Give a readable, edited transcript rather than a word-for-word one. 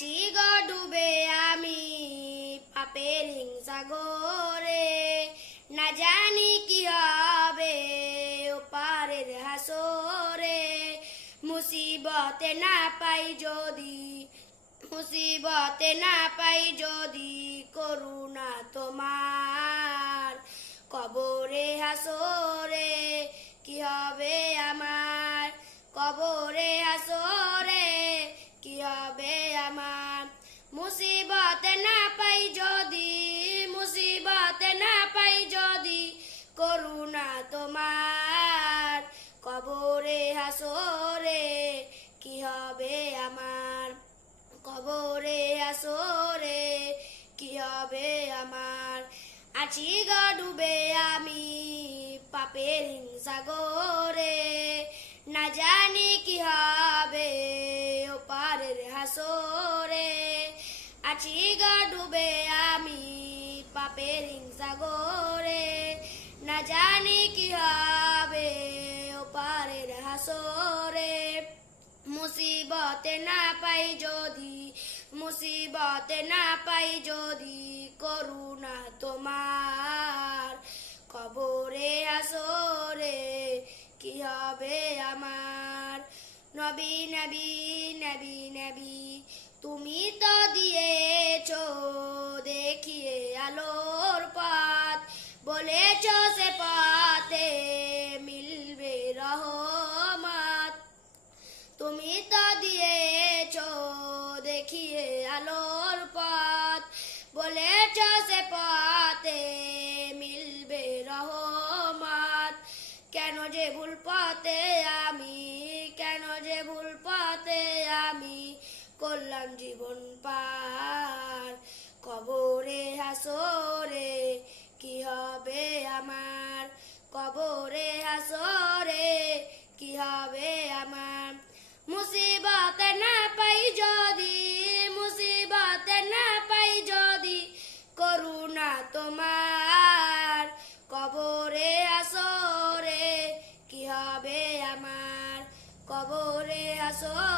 আছি গো ডুবে আমি পাপের হিংসাগরে, না জানি কি হবে ওপারের হাসরে। মুসিবতে না পাই যদি, মুসিবতে না পাই যদি করুণা তোমার, কবরে হাসরে কি হবে আমার, কবরে হাসরে কি হবে আমার। মুসিবতে না পাই যদি, মুসিবতে না পাই যদি করুণা তোমার, কবরে হাসরে কি হবে আমার, কবরে হাসরে কি হবে আমার। আছি গো ডুবে আমি পাপের হিংসাগরে, না জানি কি হবে ওপারের হাসরে। আছি গো ডুবে আমি পাপের হিংসাগরে, না জানি কি হবে ওপারের হাসরে। মুসিবতে না পাই যদি, মুসিবতে না পাই যদি করুণা তোমার, কবরে হাসরে কি হবে আমার। নবী নবী নবী নবী তুমি তো দিয়েছো দেখিয়ে আলোর পথ, বলেছো সে পথে মিলবে রহমত। তুমি তো দিয়েছো দেখিয়ে আলোর পথ, বলেছো সে পথে মিলবে রহমত। কেন যে ভুল পথে আমি, কেন যে ভুল পথে আমি করলাম জীবন পার, কবরে হাসরে কি হবে আমার, কবরে হাসরে কি হবে আমার। মুসিবতে না পাই যদি, মুসিবতে না পাই যদি করুণা তোমার, কবরে হাসরে কি হবে আমার, কবরে হাসরে